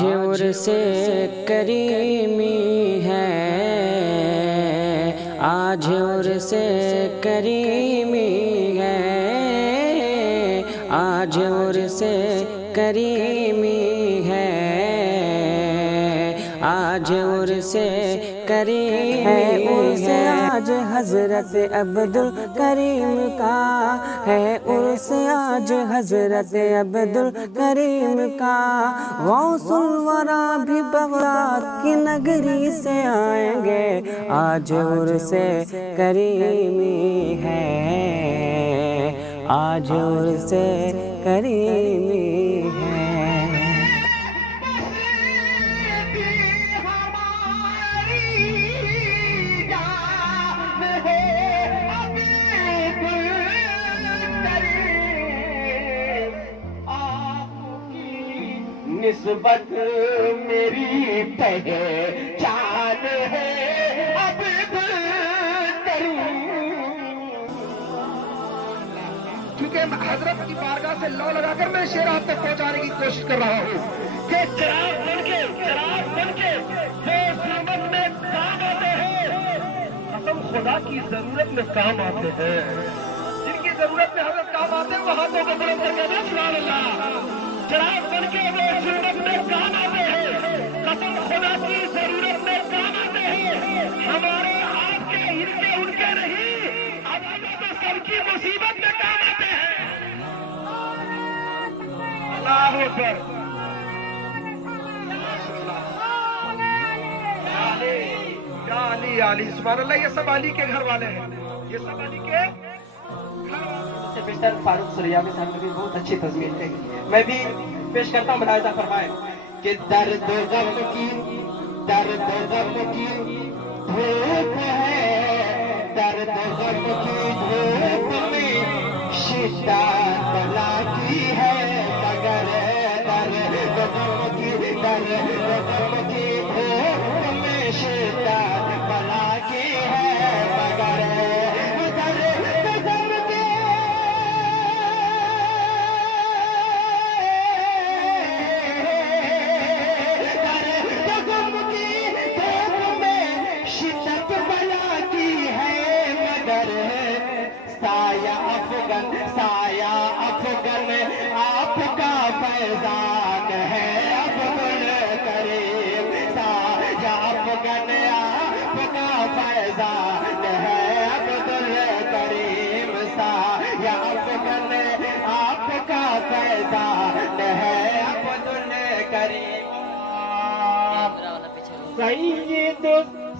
آج عرس کریمی ہے، آج عرس کریمی ہے، آج عرس کریمی ہے، آج عرس کریمی ہے، عرس آج حضرت عبدالکریم کا ہے، عرس آج حضرت عبدالکریم کا، غوث الورا بھی بغداد کی نگری سے آئیں گے، آج عرس کریمی ہے، آج عرس کریمی ہے۔ نسبت میری پہچان ہے عبدالکریم۔ کیونکہ حضرت کی بارگاہ سے لو لگا کر میں شعر آپ تک پہنچانے کی کوشش کر رہا ہوں کہ چراغ بن کے جو ضرورت میں کام آتے ہیں، قسم خدا کی ضرورت میں کام آتے ہیں، جن کی ضرورت میں حضرت کام آتے ہیں وہ ہاتھوں کو بلند کر کے سبحان اللہ۔ چراغ بن کے وہ ضرورت میں کام آتے ہیں، قسم خدا کی ضرورت میں کام آتے ہیں، ہمارے آپ کے ان کے نہیں، اب تو سب کی مصیبت میں کام آتے ہیں۔ اللہ اکبر، علی علی سبحان اللہ۔ یہ سب علی کے گھر والے ہیں، یہ سب علی کے سے بہتر فاروق سریابی صاحب نے بھی بہت اچھی تصویر ہے، میں بھی پیش کرتا ہوں، ملاحظہ فرمائیں کہ درد و غم کی دھوپ ہے، درد و غم کی دھوپ میں شدت بلا کی ہے، مگر درد و غم کی دھوپ میں شدت بلا کی ہے، مگر سایہ افغن آپ کا فیضان ہے عبدالکریم، سایہ افغن آپ کا فیضان ہے عبدالکریم، سایہ افغن آپ کا فیضان ہے عبدالکریم۔ سید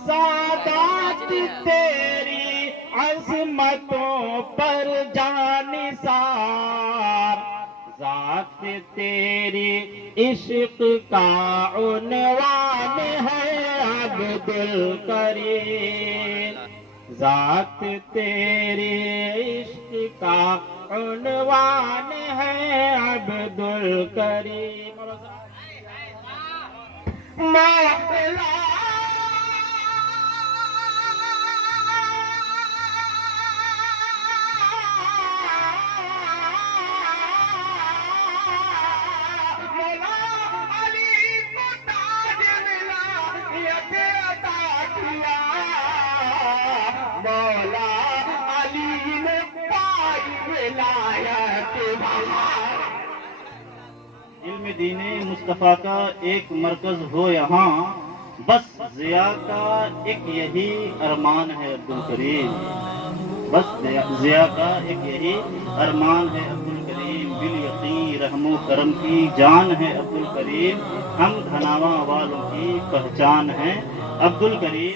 سادات تیری عظمتوں پر جانثار، ذات تیری عشق کا عنوان ہے عبدالکریم، ذات تیری عشق کا عنوان ہے عبدالکریم۔ مولا علی نے پائی ولایت بہار۔ علم دین مصطفیٰ کا ایک مرکز ہو یہاں، بس ضیاء کا ایک یہی ارمان ہے عبدالکریم، بس ضیاء کا ایک یہی ارمان ہے عبدالکریم، بالیقین رحم و کرم کی جان ہے عبدالکریم، ہم دھناواں والوں کی پہچان ہے عبدالکریم۔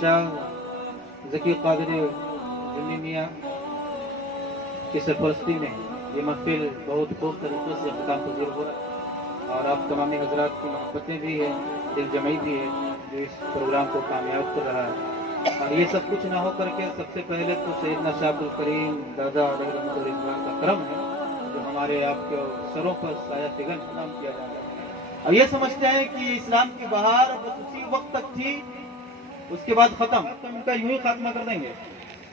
شاہ ذکی قادری جنی میاں کی سرپرستی میں یہ محفل بہت خوب طریقے سے اختتام پذیر ہو رہا ہے، اور آپ تمام حضرات کی محبتیں بھی ہیں، دل جمعی بھی ہے جو اس پروگرام کو کامیاب کر رہا ہے۔ اور یہ سب کچھ نہ ہو کر کے سب سے پہلے تو سیدنا شاہ عبدالکریم دادا علیہ رحمۃ اللہ کا کرم ہے جو ہمارے آپ کے سروں پر سایہ فگن نام کیا جا رہا ہے. اب یہ سمجھتے ہیں کہ اسلام کی بہار بس اسی وقت تک تھی، اس کے بعد ختم، ان کا یوں ہی خاتمہ کر دیں گے.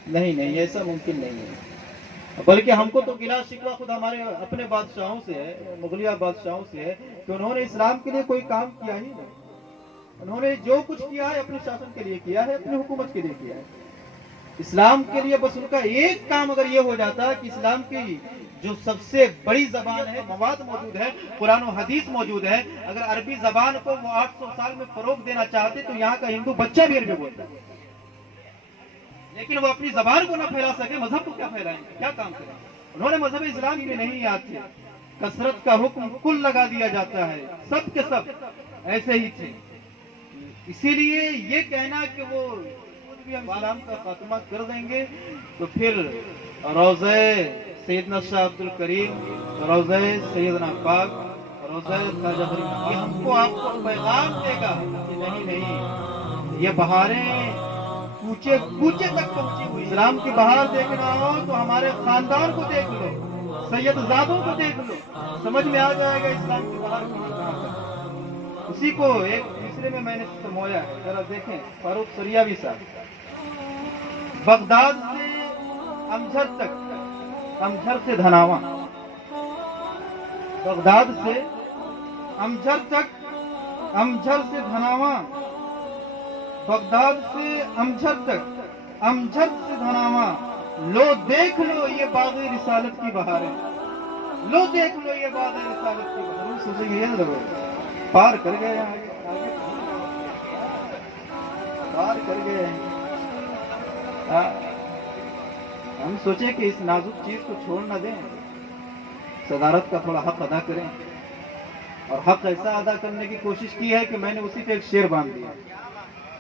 نہیں نہیں، ایسا ممکن نہیں ہے. بلکہ ہم کو تو گلا شکوہ خود ہمارے اپنے بادشاہوں سے ہے، مغلیہ بادشاہوں سے ہے کہ انہوں نے اسلام کے لیے کوئی کام کیا ہی نہیں. انہوں نے جو کچھ کیا ہے اپنے شاسن کے لیے کیا ہے، اپنی حکومت کے لیے کیا ہے. اسلام کے لیے بس ان کا ایک کام اگر یہ ہو جاتا کہ اسلام کی جو سب سے بڑی زبان ہے، مواد موجود ہے، قرآن و حدیث موجود ہے، اگر عربی زبان کو وہ 800 سال میں فروغ دینا چاہتے تو یہاں کا ہندو بچہ بھی عربی بولتا ہے. لیکن وہ اپنی زبان کو نہ پھیلا سکے، مذہب کو کیا پھیلائیں گے، کیا کام کریں. انہوں نے مذہب اسلام میں نہیں یاد تھے. کثرت کا حکم کل لگا دیا جاتا ہے، سب کے سب ایسے ہی تھے. اسی لیے یہ کہنا کہ وہ بھی ہم اسلام کا خاتمہ کر دیں گے تو پھر روضہ سیدنا شاہ عبد الکریم، روضہ سیدنا پاک، روضہ خواجہ فرید، یہ ہم کو آپ کو پیغام دے گا کہ نہیں نہیں، یہ بہاریں کوچے کوچے تک پہنچی ہوئی. اسلام کی بہار دیکھنا ہو تو ہمارے خاندان کو دیکھ لو، سید زادوں کو دیکھ لو، سمجھ میں آ جائے گا اسلام کی بہار کہاں ہے. اسی کو ایک تیسرے میں نے سمویا ہے، ذرا دیکھیں. فاروق سریاوی صاحب بغداد سے امجھر تک، امجھر سے دھناواں، بغداد سے امجھر تک، امجھر سے دھناواں، بغداد سے امجھر تک، امجھر سے دھناواں، لو دیکھ لو یہ باغ رسالت کی بہاریں، لو دیکھ لو یہ باغ رسالت کی بہاریں. سوچیں گے پار کر گئے، پار کر گئے. ہم سوچیں کہ اس نازک چیز کو چھوڑ نہ دیں، صدارت کا تھوڑا حق ادا کریں. اور حق ایسا ادا کرنے کی کوشش کی ہے کہ میں نے اسی پہ ایک شعر باندھ دیا.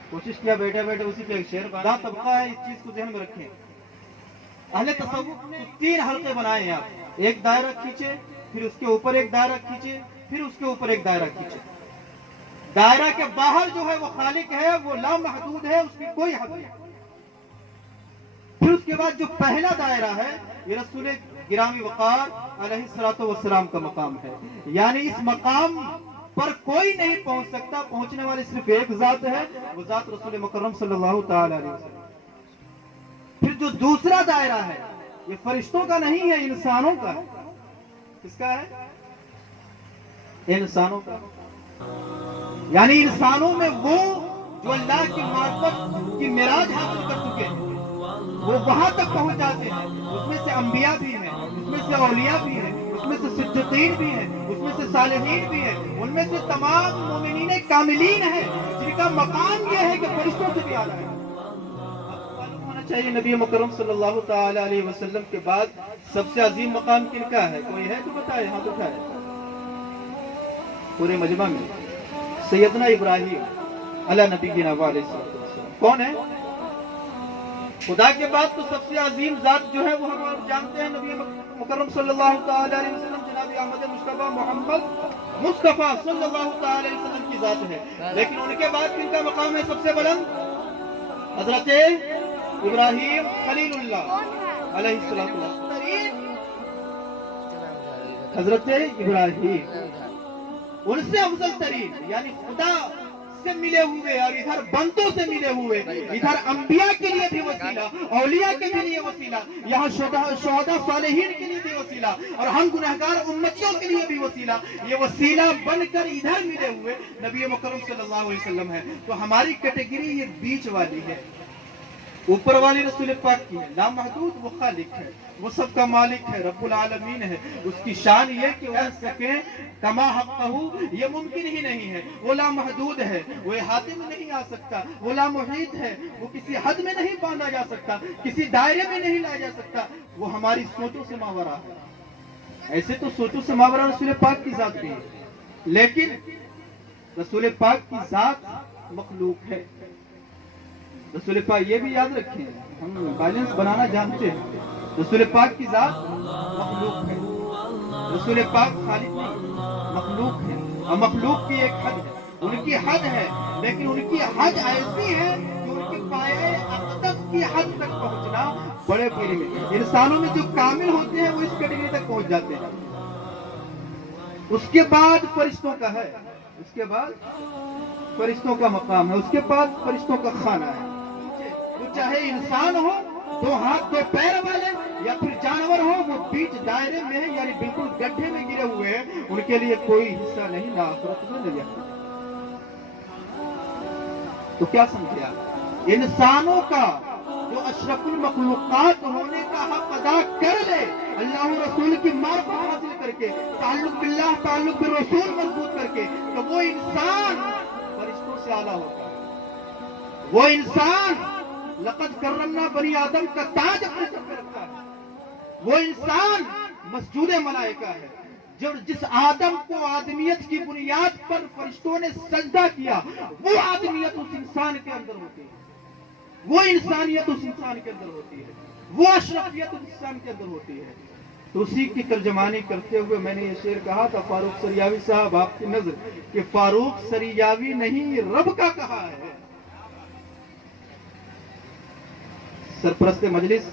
کوشش کیا بیٹھے بیٹھے اسی پہ ایک شعر باندھا. طبقہ ہے، اس چیز کو ذہن میں رکھیں. اہل تصوف نے 3 حلقے بنائے ہیں. آپ ایک دائرہ کھینچے، پھر اس کے اوپر ایک دائرہ کھینچے، پھر اس کے اوپر ایک دائرہ کھینچے. دائرہ کے باہر جو ہے وہ خالق ہے، وہ لامحدود ہے، اس کی کوئی حد نہیں. پھر اس کے بعد جو پہلا دائرہ ہے یہ رسول گرامی وقار علیہ الصلوۃ والسلام کا مقام ہے. یعنی اس مقام پر کوئی نہیں پہنچ سکتا، پہنچنے والے صرف ایک ذات ہے، وہ ذات رسول مکرم صلی اللہ تعالی علیہ وسلم. پھر جو دوسرا دائرہ ہے یہ فرشتوں کا نہیں ہے، انسانوں کا ہے. کس کا ہے؟ انسانوں کا. یعنی انسانوں میں وہ جو اللہ کی معرفت کی معراج حاصل کر چکے ہیں وہ وہاں تک پہنچ جاتے ہیں. اس میں سے انبیاء بھی ہیں، اس میں سے اولیاء بھی ہیں، اس میں سے صدیقین بھی ہیں، اس میں سے صالحین بھی ہیں، ان میں سے تمام مومنین کاملین ہیں جن کا مقام یہ ہے کہ فرشتوں سے بھی اعلیٰ ہے. معلوم ہونا چاہیے نبی مکرم صلی اللہ تعالی علیہ وسلم کے بعد سب سے عظیم مقام کن کا ہے؟ کوئی ہے تو بتائے، ہاتھ اٹھائے. پورے مجمع میں سیدنا ابراہیم علی نبینا و علیہ السلام کون ہے؟ خدا کے بعد تو سب سے عظیم ذات جو ہے وہ ہم جانتے ہیں نبی مکرم صلی اللہ تعالی علیہ وسلم، جناب احمد مصطفیٰ محمد مصطفیٰ صلی اللہ تعالی علیہ وسلم کی ذات ہے. لیکن ان کے بعد کن کا مقام ہے سب سے بلند؟ حضرت ابراہیم خلیل اللہ علیہ السلام. حضرت ابراہیم ان سے افضل ترین، یعنی خدا سے ملے ہوئے اور ادھر بندوں سے ملے ہوئے، ادھر انبیاء کے لیے بھی وسیلہ، اولیاء کے لیے وسیلہ، یہاں شہداء صالحین کے لیے بھی وسیلہ، اور ہم گنہگار امتیوں کے لیے بھی وسیلہ. یہ وسیلہ بن کر ادھر ملے ہوئے نبی مکرم صلی اللہ علیہ وسلم ہے. تو ہماری کیٹیگری یہ بیچ والی ہے. اوپر والی رسول پاک کی ہے، لامحدود وہ خالق ہے، وہ سب کا مالک ہے، رب العالمین ہے. اس کی شان یہ کہ وہ سکے کما حقہ، یہ ممکن ہی نہیں ہے. وہ لامحدود ہے، وہ احاطے میں نہیں آ سکتا. وہ لامحیط ہے، وہ کسی حد میں نہیں باندھا جا سکتا، کسی دائرے میں نہیں لایا جا سکتا. وہ ہماری سوچوں سے ماورا ہے. ایسے تو سوچوں سے ماورا رسول پاک کی ذات بھی ہے، لیکن رسول پاک کی ذات مخلوق ہے. رسول پاک یہ بھی یاد رکھیں، ہم بیلنس بنانا جانتے ہیں. رسول پاک کی ذات مخلوق ہے، رسول پاک خالق نہیں، مخلوق ہے. اور مخلوق کی ایک حد ہے، ان کی حد ہے، لیکن ان کی حد ایسی ہے کہ ان کی پائے اقدس کی حد تک پہنچنا بڑے پیری میں. انسانوں میں جو کامل ہوتے ہیں وہ اس کیٹیگری تک پہنچ جاتے ہیں. اس کے بعد فرشتوں کا ہے، اس کے بعد فرشتوں کا مقام ہے، اس کے بعد فرشتوں کا خانہ ہے. وہ چاہے انسان ہو، 2 ہاتھ 2 پیر والے، یا پھر جانور ہو، وہ بیچ دائرے میں یعنی بالکل گڈھے میں گرے ہوئے ہیں، ان کے لیے کوئی حصہ نہیں، نہ آخرت میں نہ یہاں. تو کیا سمجھے آپ؟ انسانوں کا جو اشرف المخلوقات ہونے کا حق ادا کر لے، اللہ و رسول کی معرفت حاصل کر کے، تعلق باللہ تعلق بالرسول مضبوط کر کے، تو وہ انسان فرشتوں سے اعلیٰ ہوتا ہے. وہ انسان لقد کرمنا بنی آدم کا تاج اپنے سر پہ رکھتا ہے. وہ انسان مسجود ملائکہ ہے. جس آدم کو آدمیت کی بنیاد پر فرشتوں نے سجدہ کیا، وہ آدمیت اس انسان کے اندر ہوتی ہے، وہ انسانیت اس انسان کے اندر ہوتی ہے، وہ اشرفیت اس انسان کے اندر ہوتی ہے. تو اسی کی ترجمانی کرتے ہوئے میں نے یہ شعر کہا تھا فاروق سریاوی صاحب آپ کی نظر کہ فاروق سریاوی نہیں رب کا کہا ہے. سرپرست مجلس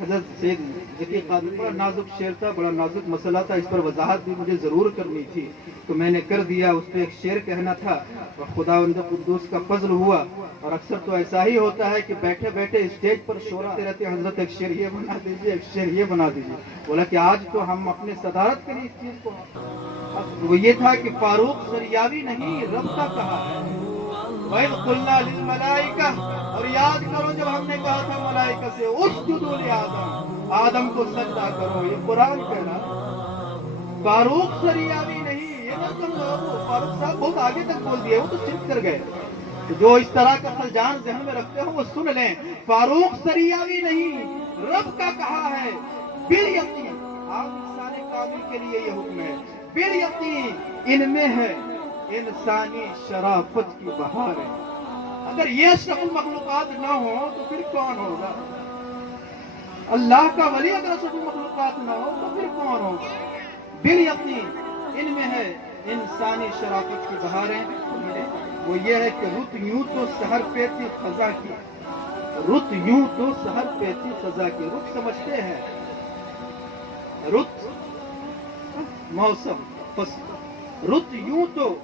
حضرت سید ذکی قادری، بڑا نازک شعر تھا، بڑا نازک مسئلہ تھا، اس پر وضاحت بھی مجھے ضرور کرنی تھی تو میں نے کر دیا. اس پہ ایک شعر کہنا تھا اور خداوند قدوس کا فضل ہوا. اور اکثر تو ایسا ہی ہوتا ہے کہ بیٹھے بیٹھے اسٹیج پر شورا رہتے ہیں، حضرت ایک شعر یہ بنا دیجیے، ایک شعر یہ بنا دیجیے. بولا کہ آج تو ہم اپنے صدارت کے لیے اس چیز کو، وہ یہ تھا کہ فاروق سریاوی نہیں رب کا کہا ہے. وَإِذْ قُلْنَا لِلْمَلَائِكَةِ، اور یاد کرو جب ہم نے کہا تھا ملائکہ سے اسجدوا لآدم، آدم کو سجدہ کرو. یہ قرآن کہنا. فاروق سریاوی نہیں، یہ نہ سمجھو فاروق صاحب بہت آگے تک بول دیے، وہ تو صرف کر گئے. جو اس طرح کا خلجان ذہن میں رکھتے ہو وہ سن لیں. فاروق سریاوی نہیں رب کا کہا ہے. بالیقین، آپ انسان کامل کے لیے یہ حکم ہے. بالیقین ان میں ہے انسانی شرافت کی بہار ہے. اگر یہ اشرف المخلوقات نہ ہو تو پھر کون ہوگا؟ اللہ کا ولی اگر اشرف المخلوقات نہ ہو تو پھر کون ہوگا؟ بالیقین ان میں ہے انسانی شرافت کی بہاریں. وہ یہ ہے کہ رت یوں تو سحر پہ تھی خزاں کی، رت یوں تو سحر پہ تھی خزاں کی. رت سمجھتے ہیں، رت موسم فصل. رت یوں تو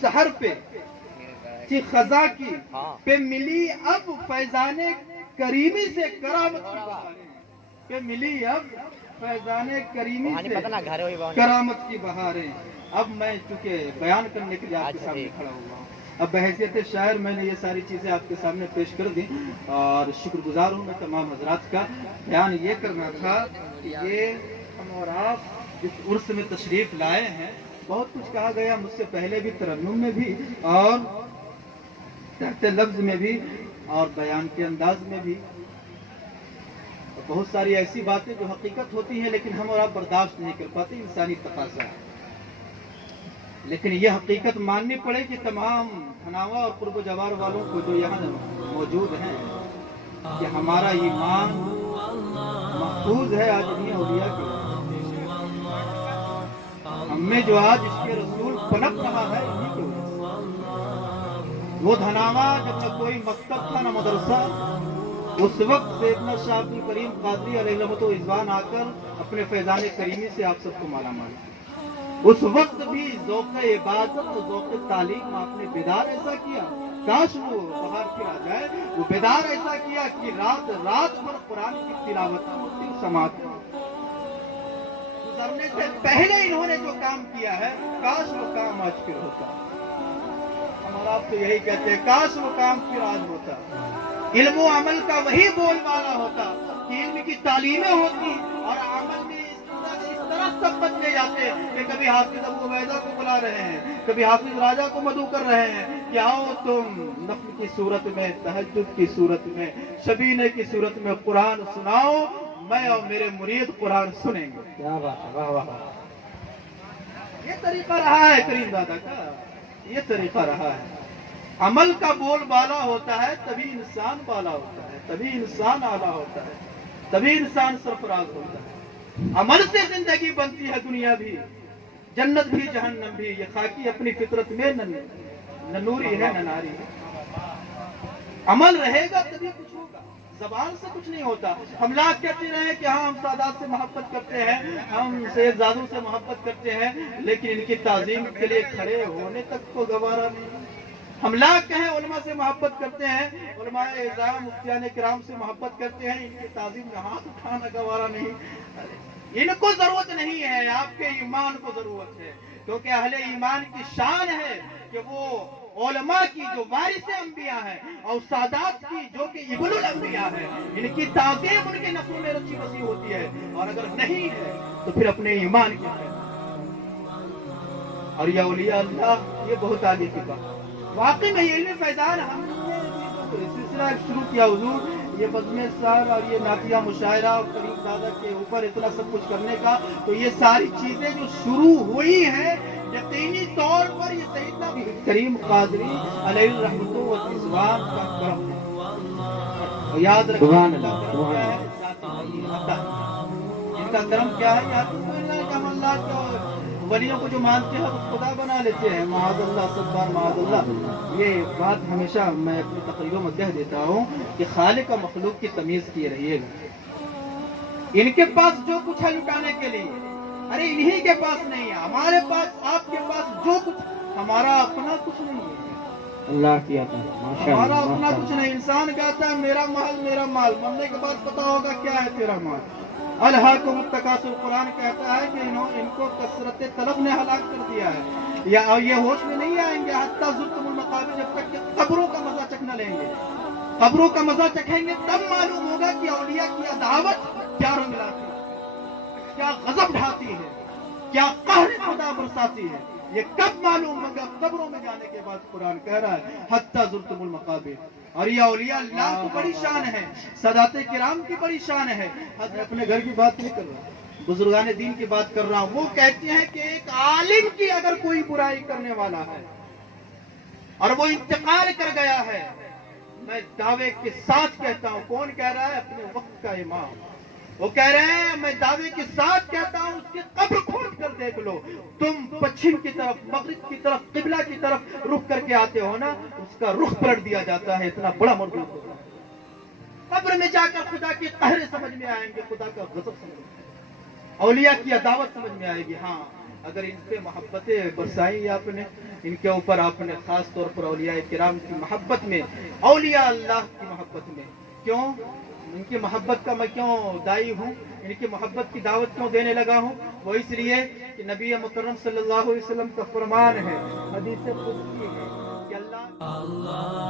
سحر پہ تھی خزاں کی، پہ ملی اب فیضان کریمی سے کرامت کی بہاریں. پہ ملی اب فیضان کریمی سے کرامت کی بہاریں. اب میں چونکہ بیان کرنے کے لیے آپ کے سامنے کھڑا ہوا ہوں، اب بحیثیت شاعر میں نے یہ ساری چیزیں آپ کے سامنے پیش کر دی اور شکر گزار ہوں میں تمام حضرات کا. بیان یہ کرنا تھا کہ یہ ہم اور آپ جس عرس میں تشریف لائے ہیں، بہت کچھ کہا گیا مجھ سے پہلے بھی، ترنم میں بھی اور تحت لفظ میں بھی اور بیان کے انداز میں بھی. بہت ساری ایسی باتیں جو حقیقت ہوتی ہیں لیکن ہم اور آپ برداشت نہیں کر پاتے، انسانی تقاضا ہے. لیکن یہ حقیقت ماننی پڑے کہ تمام تھناوا اور قرب و جوار والوں کو جو یہاں موجود ہیں کہ ہمارا ایمان محفوظ ہے آج نہیں اولیاء کے. ہم میں جو آج اس کے رسول پنپ رہا ہے انہیں کی وجہ سے. وہ دھناوا جب نہ کوئی مکتب تھا نہ مدرسہ، اس وقت سیدنا شاہ عبد الکریم قادری علیہ رحمۃ و رضوان آ کر اپنے فیضان کریمی سے آپ سب کو مالا مال. اس وقت بھی ذوق عبادت اور ذوق تعلیم آپ نے بیدار ایسا کیا، کاش وہ بہار پھر آ جائے. وہ بیدار ایسا کیا کہ رات رات بھر قرآن کی تلاوت ہوتی، سماعت گزرنے سے پہلے انہوں نے جو کام کیا ہے، کاش وہ کام آج پھر ہوتا. ہمارا آپ تو یہی کہتے ہیں کاش وہ کام پھر آج ہوتا. علم و عمل کا وہی بول والا ہوتا کہ علم کی تعلیمیں ہوتی اور عمل میں اس طرح سب بچنے جاتے کہ کبھی حافظ ابو عبیدہ کو بلا رہے ہیں، کبھی حافظ راجہ کو مدعو کر رہے ہیں کہ آؤ تم نفل کی صورت میں، تہجد کی صورت میں، شبینے کی صورت میں قرآن سناؤ، میں اور میرے مرید قرآن سنیں گے. کیا بات ہے، واہ واہ. یہ طریقہ رہا ہے کریم دادا کا، یہ طریقہ رہا ہے. عمل کا بول بالا ہوتا ہے تبھی انسان بالا ہوتا ہے، تبھی انسان اعلیٰ ہوتا ہے، تبھی انسان سرفراز ہوتا ہے. عمل سے زندگی بنتی ہے دنیا بھی، جنت بھی جہنم بھی. یہ خاکی اپنی فطرت میں نہ نوری ہے نہ ناری ہے. عمل رہے گا تبھی کچھ ہوگا. زبان سے کچھ نہیں ہوتا. ہم لاکھ کہتے رہے کہ ہاں ہم سادات سے محبت کرتے ہیں, ہم سیدزادوں سے محبت کرتے ہیں, لیکن ان کی تعظیم کے لیے کھڑے ہونے تک کو گوارا نہیں. ہم لاکھ کہیں علماء سے محبت کرتے ہیں, علماء اعظام مفتیان کرام سے محبت کرتے ہیں, ان کی تعظیم میں ہاتھ اٹھانا گوارا نہیں. ان کو ضرورت نہیں ہے, آپ کے ایمان کو ضرورت ہے, کیونکہ اہل ایمان کی شان ہے کہ وہ علماء کی جو وارث انبیاء ہیں اور سادات کی جو کہ ابن الانبیاء ہیں, ان کی تعظیم ان کے نفسوں میں رچی بسی ہوتی ہے. اور اگر نہیں ہے تو پھر اپنے ایمان کی ہے. اور یہ اولیاء اللہ یہ بہت آگے کی بات. واقعی میں علم فیضان ہم نے سلسلہ شروع کیا حضور, یہ بزم سر اور یہ نعتیہ مشاعرہ اور کریم دادا کے اوپر اتنا سب کچھ کرنے کا, تو یہ ساری چیزیں جو شروع ہوئی ہیں یقینی طور پر یہ سیدنا کریم قادری علیہ الرحمۃ والرضوان کا کرم ہے. یاد رکھیں ان کا کرم کیا ہے. یاد ہم اللہ کے ولیوں کو جو مانتے ہیں وہ خدا بنا لیتے ہیں. معاذ اللہ, سب بار معاذ اللہ. یہ بات ہمیشہ میں اپنی تقریروں میں کہہ دیتا ہوں کہ خالق و مخلوق کی تمیز کیے رہیے گا. ان کے پاس جو کچھ ہے لٹانے کے لیے, ارے انہی کے پاس نہیں ہے. ہمارے پاس, آپ کے پاس جو کچھ, ہمارا اپنا کچھ نہیں ہے. اللہ کیا تھا ہمارا اپنا کچھ نہیں. انسان کہتا ہے میرا محل میرا مال, مرنے کے بعد پتا ہوگا کیا ہے تیرا مال. الہاکم التکاثر, قرآن کہتا ہے کہ ان کو کثرت طلب نے ہلاک کر دیا ہے. یا یہ ہوش میں نہیں آئیں گے حتی زرتم المقابر, جب تک کہ قبروں کا مزہ چکھنا لیں گے. قبروں کا مزہ چکھیں گے تب معلوم ہوگا کہ اولیاء کی عداوت کیا رنگ لاتی ہے, کیا غضب ڈھاتی ہے, کیا قہر خدا برساتی ہے. یہ کب معلوم ہوگا؟ قبروں میں جانے کے بعد. قرآن کہہ رہا ہے حتی زرتم المقابر. اور یہ اولیاء اللہ کی بڑی شان ہے, سادات کرام کی بڑی شان ہے. اپنے گھر کی بات نہیں کر رہا, بزرگان دین کی بات کر رہا ہوں. وہ کہتے ہیں کہ ایک عالم کی اگر کوئی برائی کرنے والا ہے اور وہ انتقال کر گیا ہے, میں دعوے کے ساتھ کہتا ہوں, کون کہہ رہا ہے؟ اپنے وقت کا امام. وہ کہہ رہے ہیں میں دعوے کے ساتھ کہتا ہوں, اس کی قبر کھود کر دیکھ لو. تم پچھم کی طرف, مغرب کی طرف, قبلہ کی طرف رخ کر کے آتے ہو نا, اس کا رخ پلٹ دیا جاتا ہے. اتنا بڑا مردود ہوتا ہے. قبر میں جا کر خدا کی قہر سمجھ میں آئیں گے, خدا کا غضب سمجھ میں آئے گا, اولیاء کی عداوت سمجھ میں آئے گی. ہاں اگر ان پہ محبتیں برسائی آپ نے, ان کے اوپر آپ نے خاص طور پر اولیاء کرام کی محبت میں, اولیاء اللہ کی محبت میں. کیوں ان کی محبت کا میں کیوں دائی ہوں, ان کی محبت کی دعوت کیوں دینے لگا ہوں؟ وہ اس لیے کہ نبی مکرم صلی اللہ علیہ وسلم کا فرمان ہے, حدیث قدسی ہے کہ اللہ